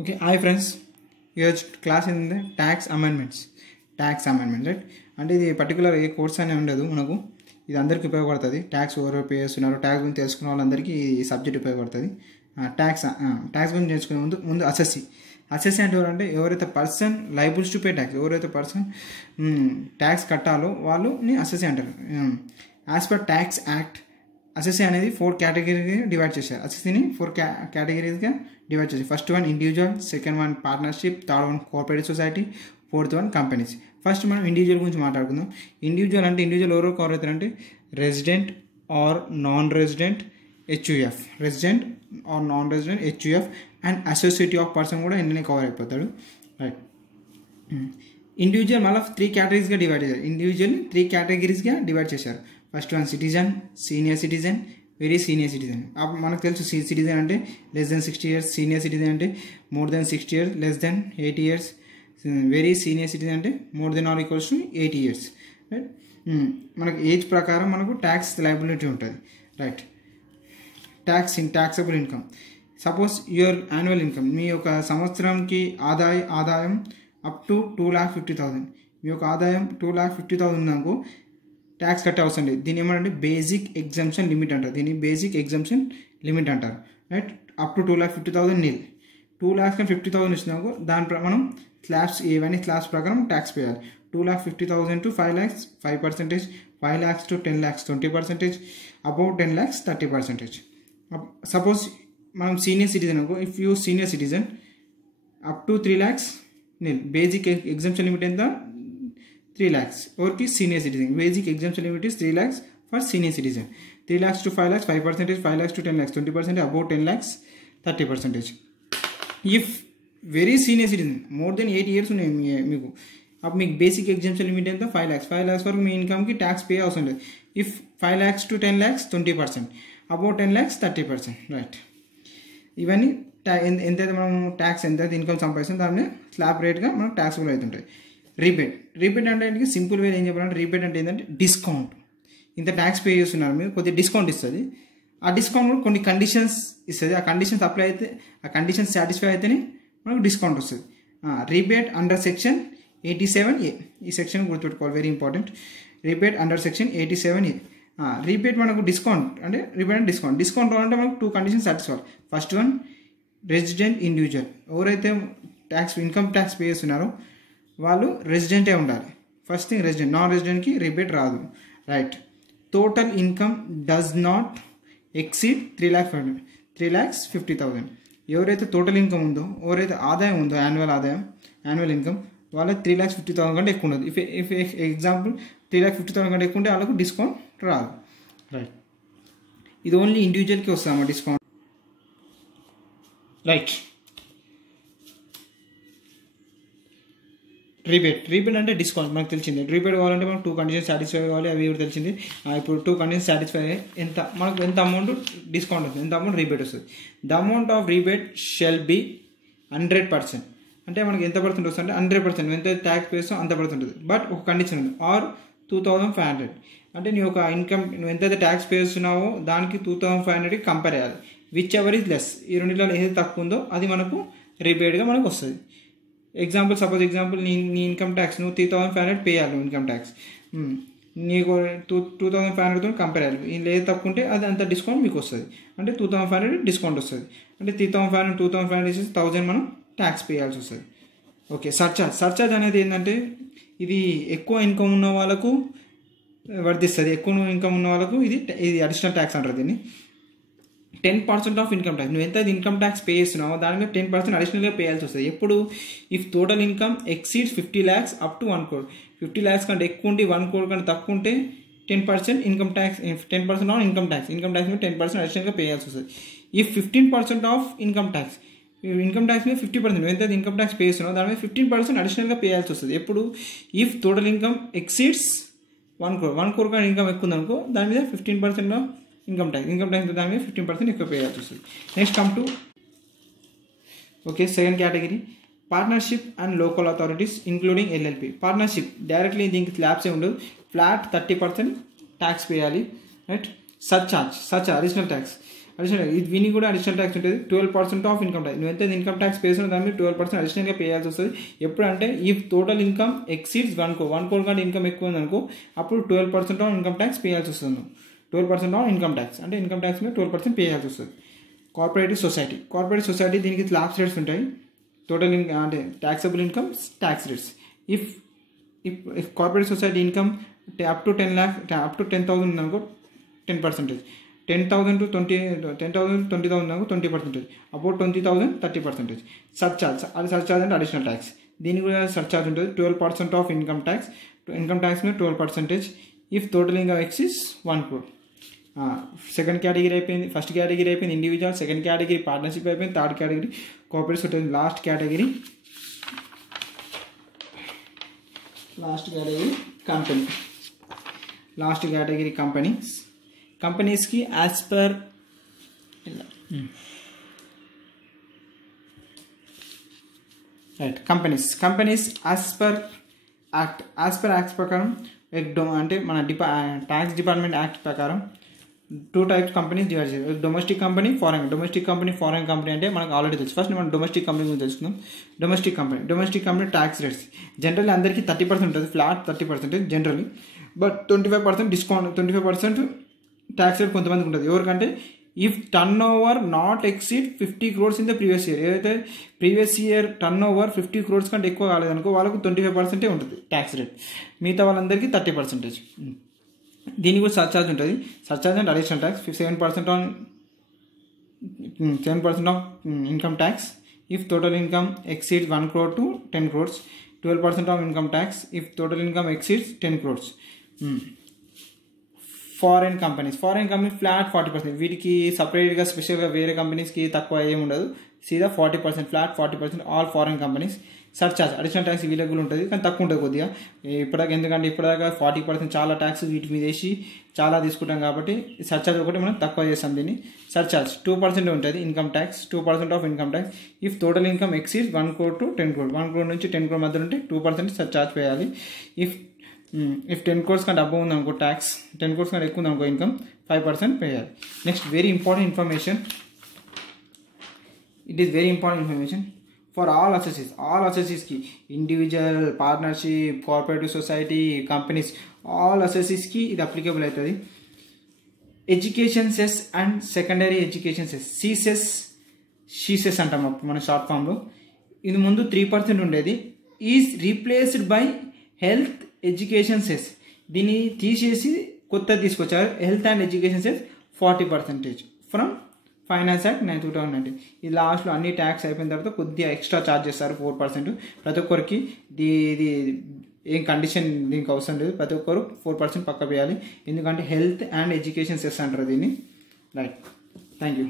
Okay, hi friends. Your class in the tax amendments. Right? అంటే ఇది particular ఏ course అనే ఉండదు మనకు. ఇది అందరికీ ఉపయోగపడుతుంది. ట్యాక్స్ ఎవరు పే చేస్తున్నారు, ట్యాక్స్ గురించి తెలుసుకున్న వాళ్ళందరికీ ఈ సబ్జెక్ట్ ఉపయోగపడుతుంది. ట్యాక్స్ గురించి తెలుసుకునే ముందు అసెస్సీ అంటే ఎవరంటే ఎవరైతే person liables to pay tax, ఎవరైతే పర్సన్ ట్యాక్స్ కట్టాలో వాళ్ళని అసెస్సీ అంటారు. As per tax act assessee అనేది 4 కేటగిరీగా డివైడ్ చేశారు. అసెస్సీని 4 కేటగిరీస్గా డివైడ్ చేశారు. First one individual, second one partnership, third one cooperative society, fourth one companies. First మనం ఇండివిజువల్ గురించి మాట్లాడుకుందాం. ఇండివిజువల్ అంటే ఇండివిజువల్ ఎవరో కవర్ అవుతారంటే resident or non resident HUF, resident or non resident HUF and associate of person కూడా ఇందులోనే cover అయిపోతాడు. Right. Individual మళ్ళీ 3 కేటగిరీస్గా డివైడ్ చేశారు. ఇండివిజువల్ని 3 కేటగిరీస్గా డివైడ్ చేశారు. First one citizen, senior citizen, very senior citizen. మనకు తెలుసు సిటిజన్ అంటే less than 60 years, senior citizen అంటే more than 60 years, less than 80 years, very senior citizen అంటే more than or equals to 80 years. Right. మనకు age ప్రకారం మనకు tax liability ఉంటుంది. Right. Taxable income. Suppose your annual income, మీ యొక్క సంవత్సరంకి ఆదాయం అప్ టు 2,50,000. మీ యొక్క ఆదాయం 2,50,000 ఉందనుకో ట్యాక్స్ కట్టే అవసరం లేదు. దీని ఏమంటే బేసిక్ ఎగ్జంప్షన్ లిమిట్ అంటారు. దీన్ని బేసిక్ ఎగ్జంప్షన్ లిమిట్ అంటారు. రైట్. Up to 2,50,000 nil. 2,50,000 ఇచ్చినాకో దాని మనం స్లాబ్స్ ఏవన్నీ స్లాబ్స్ ప్రకారం ట్యాక్స్ పేయాలి. 2,50,000 to 5 lakhs 5%, 5 lakhs to 10 lakhs 20%, above 10 lakhs 30%. Suppose మనం సీనియర్ సిటిజన్ అనుకో, if you senior citizen up to 3 lakhs nil. Basic exemption limit ఎంత? 3 lakhs. ఎవరికి? Senior citizen. Basic exemption limit is 3 lakhs for senior citizen. 3 lakhs to 5 lakhs 5%, 5 lakhs to 10 lakhs 20%, above 10 lakhs 30%. If very senior citizen more than 8 years ఉన్నాయి మీకు, అప్పుడు మీకు basic exemption limit ఎంత? 5 lakhs. 5 lakhs వరకు మీ ఇన్కమ్కి tax pay అవసరం లేదు. If 5 lakhs to 10 lakhs 20%, above 10 lakhs 30%. Right. ఇవన్నీ ఎంతైతే మనం ట్యాక్స్ ఎంతైతే ఇన్కమ్ సంపాదిస్తాం దాన్ని స్లాబ్ రేట్గా మనకు ట్యాక్స్బుల్ అవుతుంటాయి. రీబేట్ అంటే సింపుల్ వే ఏం చెప్పాలంటే రీబేట్ అంటే ఏంటంటే డిస్కౌంట్. ఇంత ట్యాక్స్ పే చేస్తున్నారు మీరు, కొద్దిగా డిస్కౌంట్ ఇస్తుంది. ఆ డిస్కౌంట్ కూడా కొన్ని కండిషన్స్ ఇస్తుంది. ఆ కండిషన్స్ అప్లై అయితే, ఆ కండిషన్స్ సాటిస్ఫై అయితేనే మనకు డిస్కౌంట్ వస్తుంది. Rebate under section 87A. ఈ సెక్షన్ గుర్తుపెట్టుకోవాలి, very important. Rebate under section 87A. Rebate మనకు డిస్కౌంట్ అంటే రీబేట్ అంటే డిస్కౌంట్ అంటే మనకు 2 conditions satisfy. First one resident individual. ఎవరైతే ఇన్కమ్ ట్యాక్స్ పే చేస్తున్నారో వాళ్ళు రెసిడెంటే ఉండాలి. First thing resident. నాన్ రెసిడెంట్కి రిబేట్ రాదు. Right. Total income does not exceed 3,50,000. ఎవరైతే టోటల్ ఇన్కమ్ ఉందో, ఎవరైతే ఆదాయం ఉందో యాన్యువల్ ఇన్కమ్ వాళ్ళకి 3,50,000 కంటే ఎక్కువ ఉండదు. ఇఫ్ ఎగ్జాంపుల్ 3,50,000 కంటే ఎక్కువ ఉంటే వాళ్ళకు డిస్కౌంట్ రాదు. రైట్. ఇది ఓన్లీ ఇండివిజువల్కి వస్తామా డిస్కౌంట్. రైట్. రీబేట్ అంటే డిస్కౌంట్ మనకు తెలిసింది. రీబేట్ కావాలంటే మనకు 2 కండిషన్స్ సాటిస్ఫై కావాలి, అవి కూడా తెలిసింది. ఇప్పుడు 2 కండిషన్స్ సాటిస్ఫై అయ్యి మనకు ఎంత అమౌంట్ డిస్కౌంట్ వస్తుంది, ఎంత అమౌంట్ రీబేట్ వస్తుంది. The amount of rebate shall be 100%. అంటే మనకి ఎంత పర్సెంట్ వస్తుంది అంటే 100%. ఎంత ట్యాక్స్ పే చేస్తాం అంత పడుతుంటుంది. బట్ ఒక కండిషన్ ఉంది, ఆర్ 2,500. అంటే నీ యొక్క ఇన్కమ్ నువ్వు ఎంతైతే ట్యాక్స్ పే చేస్తున్నావో దానికి 2,500కి కంపేర్ చేయాలి. Which ever is less. ఈ రెండింటిలో ఏది తక్కువ ఉందో అది మనకు రీబేట్గా మనకు వస్తుంది. సపోజ్ ఎగ్జాంపుల్ నీ ఇన్కమ్ ట్యాక్స్ నువ్వు 3,500 పే చేయాలి. ఇన్కమ్ ట్యాక్స్ నీకు 2,500తో కంపేర్ చేయాలి. ఏది తక్కువ ఉంటే అది అంత డిస్కౌంట్ మీకు వస్తుంది. అంటే 2,500 డిస్కౌంట్ వస్తుంది. అంటే 2,500 వేసేసి 1,000 మనం ట్యాక్స్ పే చేయాల్సి వస్తుంది. ఓకే. సర్చార్జ్ అనేది ఏంటంటే ఇది ఎక్కువ ఇన్కమ్ ఉన్న వాళ్ళకు వర్తిస్తుంది. ఎక్కువ ఇన్కమ్ ఉన్న వాళ్ళకు ఇది అడిషనల్ ట్యాక్స్ అంటారు. దీన్ని 10% ఆఫ్ ఇన్కమ్ ట్యాక్స్. నువ్వు ఎంత ఇన్కమ్ ట్యాక్స్ పే చేస్తున్నావో దాని మీద 10% అడిషనల్గా పే చేయాల్సి వస్తుంది. ఎప్పుడు? If total income exceeds 50 lakhs up to 1 crore. 50 lakhs కంటే ఎక్కువ ఉండి 1 crore కంటే తక్కువ ఉంటే 10% income tax, 10% on income tax మీద 10% అడిషనల్గా పే చేయాల్సి వస్తుంది. ఇఫ్ 15% ఆఫ్ ఇన్కమ్ ట్యాక్స్ మీద 50%, నువ్వు ఎంత ఇన్కమ్ ట్యాక్స్ పే చేస్తున్నావు దాని మీద 15% అడిషనల్గా పే చేయాల్సి వస్తుంది. ఎప్పుడు? If total income exceeds 1 crore. 1 crore కానీ ఇన్కమ్ ఎక్కువ ఉందనుకో దాని మీద 15% ఆఫ్ ఇన్కమ్ ట్యాక్స్ దాని మీద 15% ఎక్కువ పే చేయాల్సి వస్తుంది. Next come to second category partnership and local authorities including LLP. Partnership directly దీనికి స్లాబ్స్ ఏ ఉండదు. ఫ్లాట్ 30% ట్యాక్స్ వేయాలి. Right. Surcharge additional tax. Additional దీనికి కూడా అడిషనల్ ట్యాక్స్ ఉంటుంది 12% ఆఫ్ ఇన్కమ్ ట్యాక్స్. నువ్వు ఎంత ఇన్కమ్ ట్యాక్స్ పే చేస్తున్నా దాని మీద 12% అడిషనల్గా పే చేయాల్సి వస్తుంది. ఎప్పుడంటే if total income exceeds 1 crore కంటే ఇన్కమ్ ఎక్కువ ఉందనుకో అప్పుడు 12% ఆఫ్ ఇన్కమ్ ట్యాక్స్ పే చేయాల్సి వస్తుంది. 12% ఆఫ్ ఇన్కమ్ ట్యాక్స్ అంటే ఇన్కమ్ ట్యాక్స్ మీద 12% పే చేయాల్సి వస్తుంది. కార్పొరేటివ్ సొసైటీ దీనికి స్లాబ్స్ రేట్స్ ఉంటాయి. టోటల్ అంటే taxable income tax rates. If corporate society income up to 10 lakh up to 10,000 ఉందనుకో 10%, 10,000 to 20,000 అనుకో 20%, అబౌట్ 20,000 30%. సర్చార్జ్ అంటే అడిషనల్ ట్యాక్స్. దీనికి కూడా సర్చార్జ్ ఉంటుంది 12% ఆఫ్ ఇన్కమ్ ట్యాక్స్ మీద 12%. If total income exceeds 1 crore. Second category అయిపోయింది. ఫస్ట్ కేటగిరీ అయిపోయింది individual. Second category partnership అయిపోయింది. Third category cooperative society. Last category కంపెనీస్కి as per companies as per act ప్రకారం అంటే మన ట్యాక్స్ డిపార్ట్మెంట్ యాక్ట్ ప్రకారం 2 types companies divide చేయాలి. Domestic company, foreign company అంటే మనకు ఆల్రెడీ తెలుసు. ఫస్ట్ మనం డొమెస్టిక్ కంపెనీ గురించి తెలుసుకుందాం. Domestic company tax rates generally అందరికీ 30% ఉంటుంది, flat 30% generally. But 25% discount, 25% tax rate కొంతమందికి ఉంటుంది. ఎవరికంటే if turnover not exceed 50 crores in the previous year. ఏదైతే previous year turnover 50 crores కంటే ఎక్కువ కాలేదనుకో వాళ్ళకు 25% ఉంటుంది ట్యాక్స్ రేట్. మిగతా వాళ్ళందరికీ 30%. దీనికి కూడా సర్చార్జ్ ఉంటుంది. సర్చార్జ్ అంటే additional tax 7% of income tax if total income exceeds 1 crore to 10 crores. 12% of income tax if total income exceeds 10 crores. Foreign company flat 40%. వీటికి సపరేట్గా స్పెషల్గా వేరే కంపెనీస్కి తక్కువ ఏమి ఉండదు. సీదా 40%, flat 40% all foreign companies. Surcharge additional tax వీళ్ళకి కూడా ఉంటుంది, కానీ తక్కువ ఉంటుంది కొద్దిగా. ఎందుకంటే ఇప్పటిదాకా 40% చాలా ట్యాక్స్ వీటి మీద వేసి చాలా తీసుకుంటాం కాబట్టి సర్చార్జ్ ఒకటి మనం తక్కువ చేస్తాం. దీన్ని సర్చార్జ్ 2% ఉంటుంది income tax, 2% of income tax if total income exceeds 1 crore to 10 crore. 1 crore నుంచి 10 crore మధ్యలో ఉంటే 2% సర్చార్జ్ వేయాలి. ఇఫ్ 10 crores కంటే అబ్బో ఉందనుకో ట్యాక్స్, 10 crores కంటే ఎక్కువ ఉందనుకో ఇన్కమ్ 5% వేయాలి. Next very important information. It is very important information for all అసెసీస్కి, individual, partnership, cooperative society, companies, all అసెసీస్కి ఇది అప్లికేబుల్ అవుతుంది. Education cess and secondary education cess, షీసెస్ అంటాం మన షార్ట్ ఫామ్లో. ఇది ముందు 3% ఉండేది. Is replaced by health education cess. దీన్ని తీసేసి కొత్తది తీసుకొచ్చారు. Health and education cess 40% from finance act 2019. ఇది లాస్ట్లో అన్ని ట్యాక్స్ అయిపోయిన తర్వాత కొద్దిగా ఎక్స్ట్రా ఛార్జ్ చేస్తారు 4%. ప్రతి ఒక్కరికి ఇది ఏం కండిషన్ దీనికి అవసరం లేదు. ప్రతి ఒక్కరు 4% పక్క వేయాలి. ఎందుకంటే హెల్త్ అండ్ ఎడ్యుకేషన్ సెస్ అంటారు దీన్ని. Right, thank you.